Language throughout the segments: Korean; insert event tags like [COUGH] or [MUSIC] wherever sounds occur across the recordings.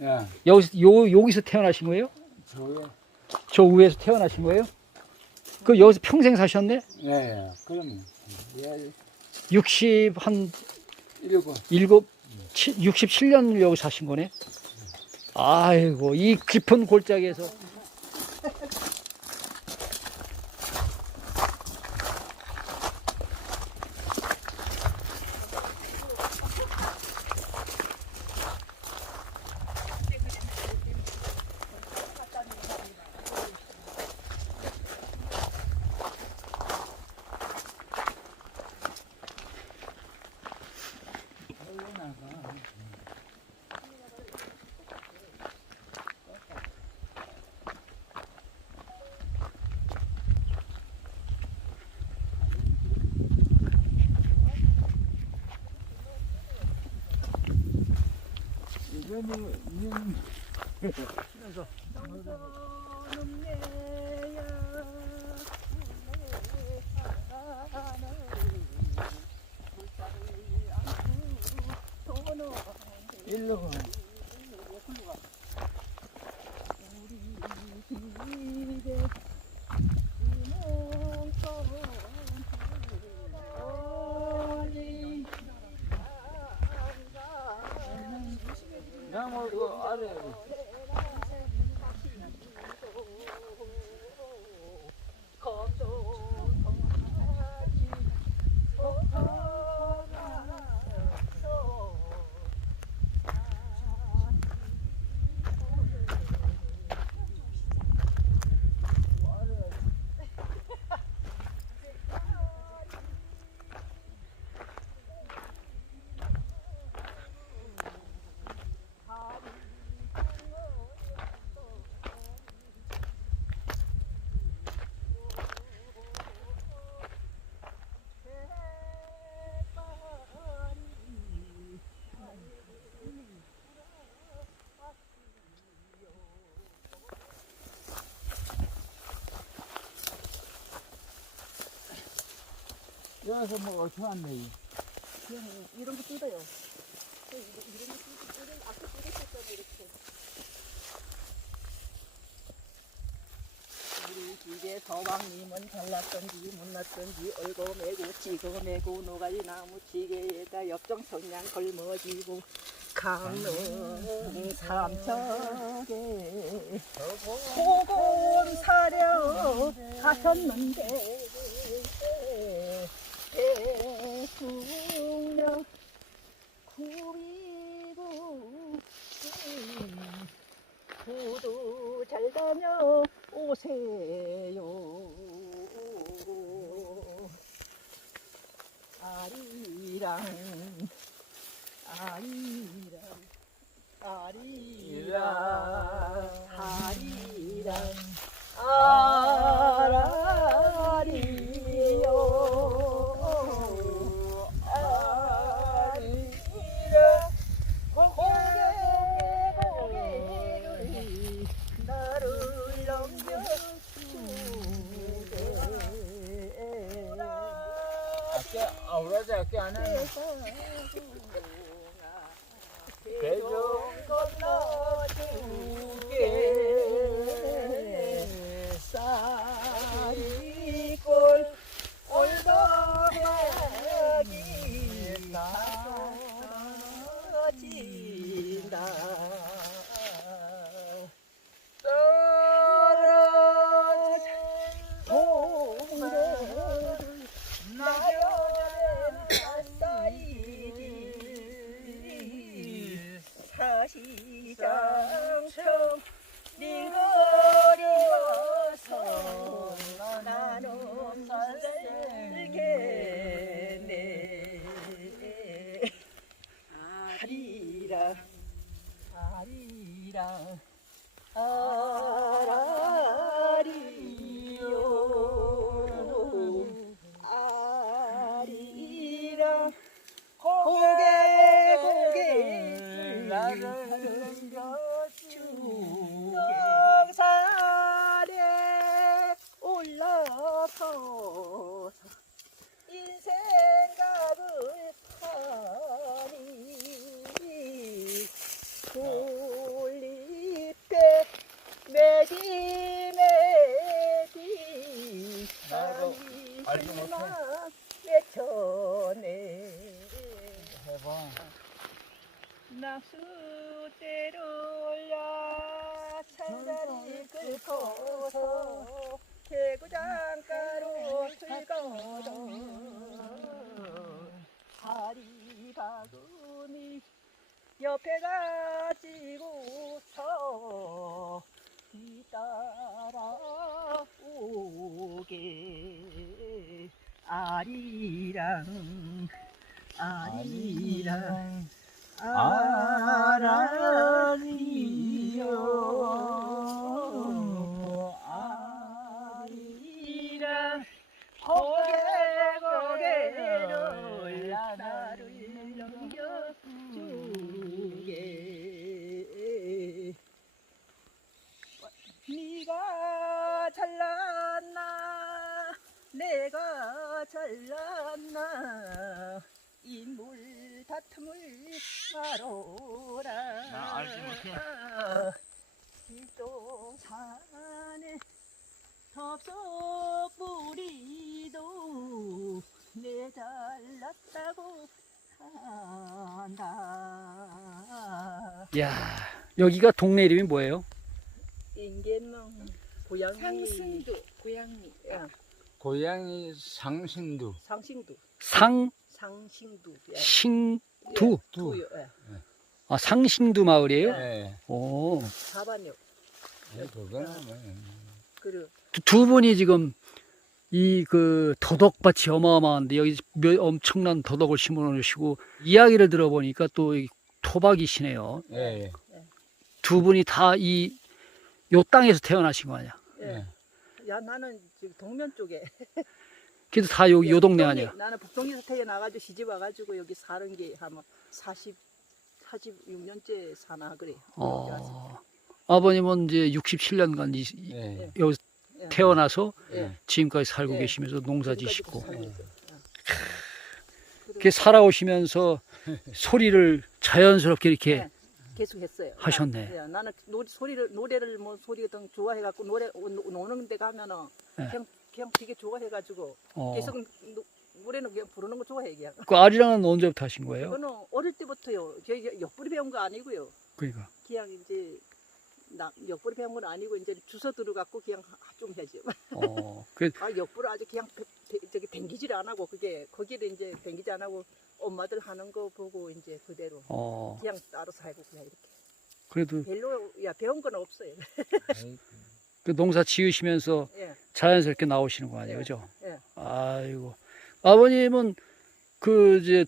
예, 여기서 요 여기서 태어나신 거예요? 저에, 저 위에서 태어나신 거예요? 그 여기서 평생 사셨네? 예, 예, 그럼요. 예, 60한 일곱, 일곱 67년을 여기 사신 거네. 아이고 이 깊은 골짜기에서 일로 가. 여기서 뭐 어떻게 왔네. 이. 이런 거 뜯어요. 이런 거 뜯어, 이런 아까 뜯으셨잖아요, 이렇게. 우리 집에 서방님은 잘났던지 못났던지 얼고 매고 찌고 매고 노가리 나무 지게에다 엽정 성냥 걸머지고 강릉 삼척에 소금 사려 가셨는데 대풍령 구이고 구도 잘 다녀 오세요. 아리랑 아리랑 아리랑 아리랑. 아라 아우라지 아껴 안 하네. 대종 건너주 고개 나를 주게 산에 올라서 인생각을 하니 솔잎에 매디 매디 나도 알지 못해. 하니만 외쳐내 해봐. 낙수대로 올라 산다리 긁어서 개구장가로 들거던 하리바구니 옆에 가지고서 뒤따라 오게 아리랑 아리랑 아라리요. 아리랑 고개 고개를 나를 넘겨주게 네가 잘났나 내가 잘났나 인물 다툼을 말어라 나 알지 못해. 길동산에 덥석 뿌리도 내 잘났다고 한다 야 여기가 동네 이름이 뭐예요? 인계명 고양이 상승도 고양이 야, 고양이 상신두. 상싱두 상싱두 상싱두 예. 두. 두요 예. 아, 상싱두 마을이에요? 네. 오. 사반역 네, 그거는 뭐. 그리고 두, 두 분이 지금 이 그 더덕밭이 어마어마한데 여기 몇- 엄청난 더덕을 심어 놓으시고 이야기를 들어보니까 또 이 토박이시네요. 예. 예. 두 분이 다 이 요 땅에서 태어나신 거 아니야? 예. 네. 야 나는 지금 동면 쪽에 그래도 다 여기 요 동네 아니야? 나는 북동에서 태어나가지고 시집 와가지고 여기 사는 게 아마 40, 46년째 사나 그래. 어. 아버님은 이제 67년간 이, 이- 예. 여기 예. 태어나서 예. 지금까지 살고 예. 계시면서 농사 지시고 살고 있어. 어. 이렇게 살아오시면서 [LAUGHS] 소리를 자연스럽게 이렇게 네. 계속 했어요. 하셨네. 야, 나는 노, 소리를 노래를 뭐 소리든 좋아해갖고 노래 노- 노는 데 가면은 네. 그냥 그냥 되게 좋아해가지고 어. 계속 노, 노래는 그냥 부르는 거 좋아해 그냥. 그 아리랑은 언제부터 하신 거예요? 그거는 어릴 때부터요. 저 여- 옆구리 배운 거 아니고요. 그러니까 그냥 이제 나 옆구리 배운 건 아니고 이제 주워 들어갖고 그냥 하- 좀 해야지. 어, 그 [LAUGHS] 아 옆구리 아주 그냥 배- 배- 댕기질 안 하고 그게 거기를 이제 댕기지 안 하고 엄마들 하는 거 보고 이제 그대로 어, 그냥 따로 살고 그냥 이렇게 그래도 별로 야 배운 건 없어요. 그 농사 지으시면서 예. 자연스럽게 나오시는 거 아니에요, 예. 그죠? 예. 아이고 아버님은 그 이제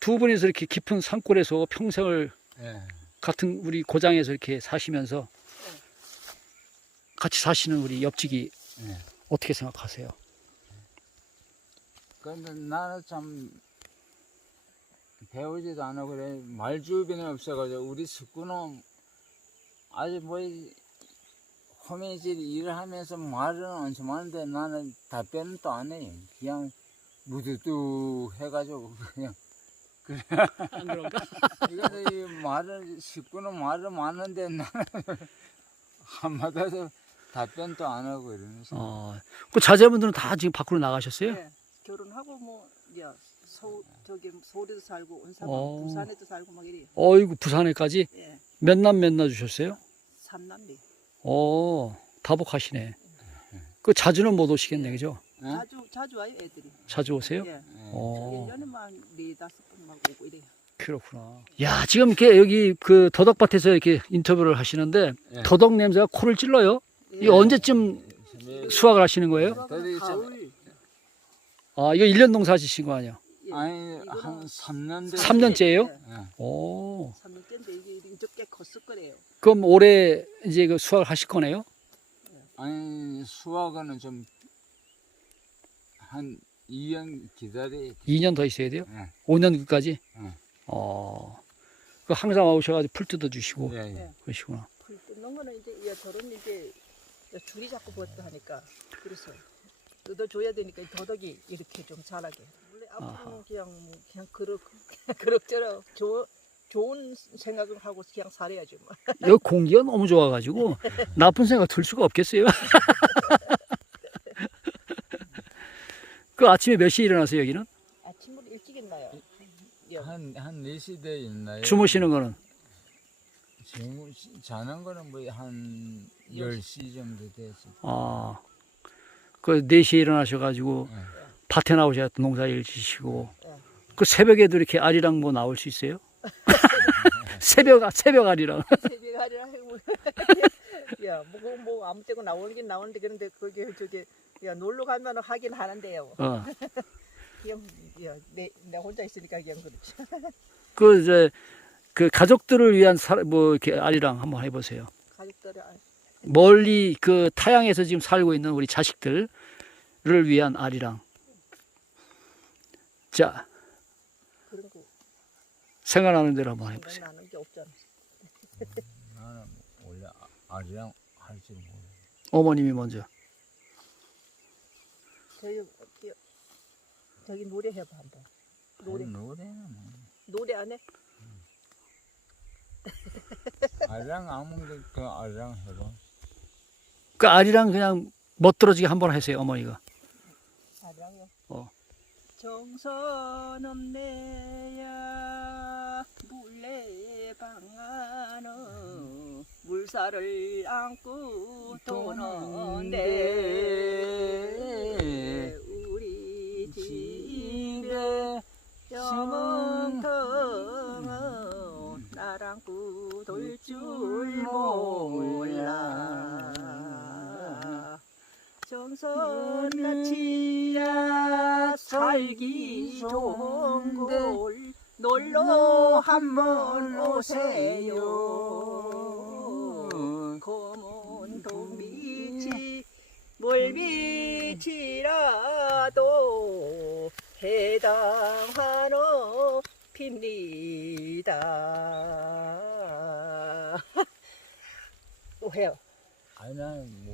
두 분이서 이렇게 깊은 산골에서 평생을 예. 같은 우리 고장에서 이렇게 사시면서 같이 사시는 우리 옆집이 예. 어떻게 생각하세요? 근데 나는 참 배우지도 않아 그래 말 주변에 없어가지고 우리 숙구는 아주 뭐 이- 호매질 일을 하면서 말은 엄청 하는데 나는 답변은 또 안 해요 그냥 무드뚝 해가지고 그냥 안 그런가? [LAUGHS] 이거는 이 말은 식구는 말은 많은데 나는 한마디도 답변도 안 하고 이러는 식 어, 그 자제분들은 다 지금 밖으로 나가셨어요? 예. 결혼하고 뭐 야, 서 저기 서울에도 살고 온산 어. 부산에도 살고 막 이래. 어이구 부산에까지 예. 몇 남 몇 나 주셨어요? 삼남매. 어, 다복하시네. 그 자주는 못 오시겠네, 그죠? 응? 자주 자주 와요 애들이. 자주 오세요? 예. 예. 어, 1년에만 네 다섯 번만 오고 이래요. 그렇구나. 야, 지금 이렇게 여기 그 더덕밭에서 이렇게 인터뷰를 하시는데 예. 더덕 냄새가 코를 찔러요? 이거 언제쯤 예. 수확을 하시는 거예요? 참- 가을. 아, 이거 1년 농사 지신 거 아니야? 예. 아니 한 3년 됐삼 년째예요? 예. 예. 오, 3년째인데 이게 꽤 컸을 거래요. 그럼 올해 이제 그 수확을 하실 거네요? 아니 수학은 좀 한 2년 기다려 2년 더 있어야 돼요? 예. 5년까지? 응. 어, 그 항상 오셔가지고 풀 뜯어 주시고 예, 예. 그러시구나. 풀 뜯는 거는 이제 야 저런 이제 야, 줄이 자꾸 벗다 하니까 그래서 뜯어줘야 되니까 이 더덕이 이렇게 좀 자라게. 원래 앞으로 아하. 그냥 뭐 그냥 그럭 [LAUGHS] 그럭저럭 줘 좋은 생각을 하고 그냥 살아야지 뭐. [LAUGHS] 여기 공기가 너무 좋아가지고 나쁜 생각 들 수가 없겠어요. [LAUGHS] 그 아침에 몇 시에 일어나세요 여기는? 아침으로 일찍 일나요. 예. 한, 한 4시 돼 있나요? 주무시는 거는? 주무, 자는 거는 뭐 한 10시 정도 됐어. 아, 그 4시에 일어나셔가지고 네. 밭에 나오셔야 농사일 지시고 네. 그 새벽에도 이렇게 아리랑 뭐 나올 수 있어요? [LAUGHS] 새벽 새벽 아리랑 새벽 아리라 하고 야, 뭐, 뭐 아무 때고 나오긴 나오는데 그런데 그게 저게 야 놀러 가면 하긴 하는데요. 어. [LAUGHS] 그냥 야, 내, 내 혼자 있으니까 그냥 그렇지. [LAUGHS] 그 이제 그 가족들을 위한 사, 뭐 이렇게 아리랑 한번 해보세요. 가족들이 아, 멀리 그 타양에서 지금 살고 있는 우리 자식들을 위한 아리랑. 자 생각나는 대로 한번 해보세요. 생각나는 게 없잖아. 나는 원래 아- 아리랑 할줄 몰라. 어머님이 먼저. 저기 저기 노래 해봐 한번. 노래 노래는 뭐. 노래 안 해? 아리랑 아무데 그 아리랑 해봐. 그 아리랑 그냥 멋들어지게 한번 하세요 어머니가. 아랑요. 어. 정선 없네야 물레 방안어 물살을 안고 도는데 우리 집에 영엉텅어 나랑 구돌 줄 몰라 정선같이야. 살기 좋은 곳 놀러 한번 오세요. 검은 동빛이 물빛이라도 해당하노 핍니다. [LAUGHS] 또 해요. 아니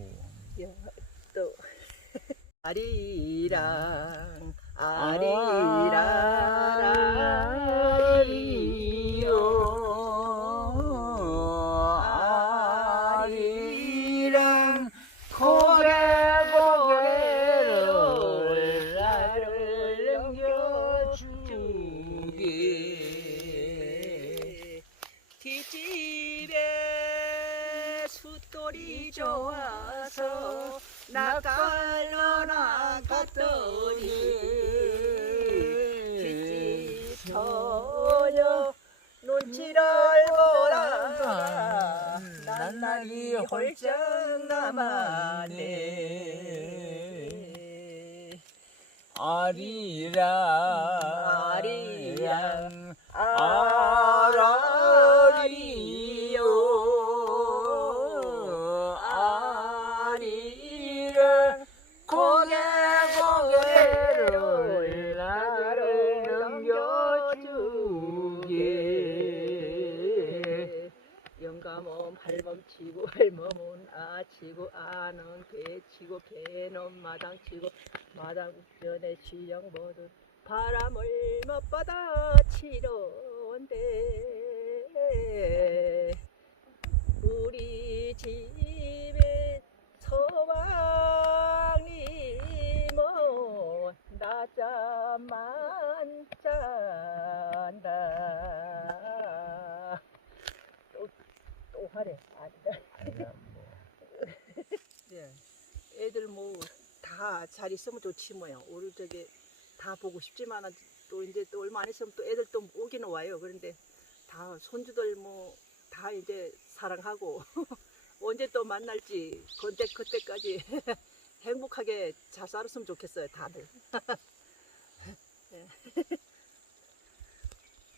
아리랑 아리라리요 아리랑 아리랑 아라리요. 아리랑 고개 고개를 나를 넘겨주게. 영감은 할멈 치고 할멈은 아 치고 아는 배 치고 배는 마당 치고 마당 우편에 시장 모두 바람을 못 받아 치러온데 우리 집에 서방님은 낮잠만 잔다 또, 또 하래 아니다 아니야, 뭐. [LAUGHS] 예. 애들 뭐 다 잘 있으면 좋지 뭐요. 우리 저기 다 보고 싶지만 또 이제 또 얼마 안 있으면 또 애들 또 오기는 와요. 그런데 다 손주들 뭐 다 이제 사랑하고 [LAUGHS] 언제 또 만날지 그때 그때까지 [LAUGHS] 행복하게 잘 살았으면 좋겠어요. 다들.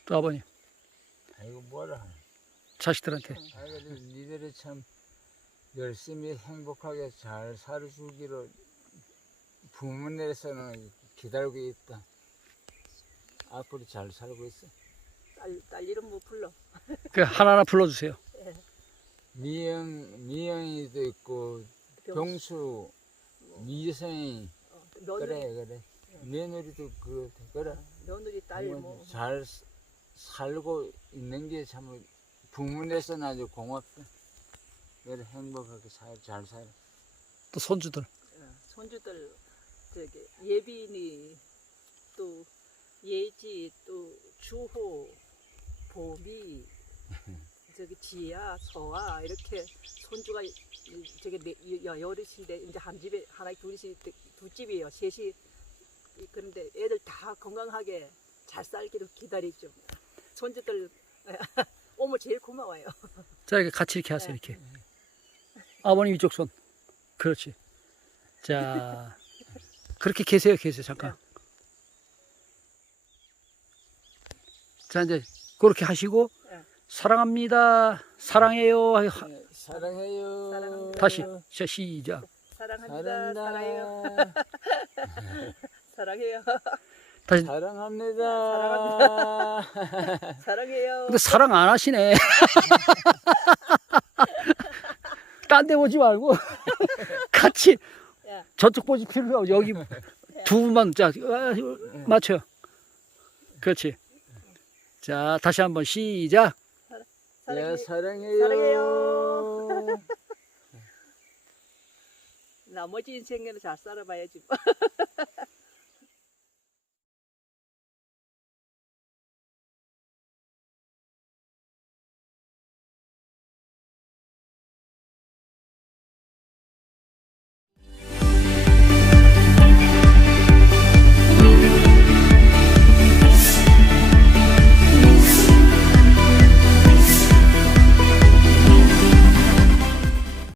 또 아버님 아이고 뭐라. 자식들한테 아이고 니들이 참 열심히 행복하게 잘 살아주기로 부모님에서는 기다리고 있다. 앞으로 잘 살고 있어. 딸, 딸 이름 뭐 불러. [LAUGHS] 그 하나하나 불러주세요. 미영 미영이도 있고 병수 미성이 어, 며느리, 그래 그래 며느리도 그 그래 며느리 딸 뭐. 잘 살고 있는 게 참 부모에서는 아주 고맙다. 그래 행복하게 살, 잘 살아. 또 손주들. 어, 손주들 저기 예빈이 또 예지 또 주호 보미 [LAUGHS] 저기 지야 서아 이렇게 손주가 이- 저기 네, 여- 여럿인데 이제 한 집에 하나 둘씩 두 집이에요 셋이 이- 그런데 애들 다 건강하게 잘 살기를 기다리죠 손주들 [LAUGHS] 오면 제일 고마워요 자, 이렇게 같이 이렇게 하세요, 이렇게. 아버님 이쪽 손. 그렇지. 자, 그렇게 계세요, 계세요, 잠깐. 자, 이제 그렇게 하시고, 네. 사랑합니다, 사랑해요. 하- 네, 사랑해요. 사랑합니다. 다시, 자, 시작. 사랑합니다 사랑해요 사랑합니다. 사랑해요 [LAUGHS] 다시. 사랑합니다. 사랑해요 근데 사랑 안 하시네. [LAUGHS] 딴데 보지 말고, [LAUGHS] 같이, 야. 저쪽 보지 필요 없고, 여기 두 분만, 자, 아, 맞춰요. 그렇지. 자, 다시 한번 시작. 예, 사랑해요. 사랑해요. 사랑해요. [LAUGHS] 나머지 인생에는 잘 살아봐야지. [LAUGHS]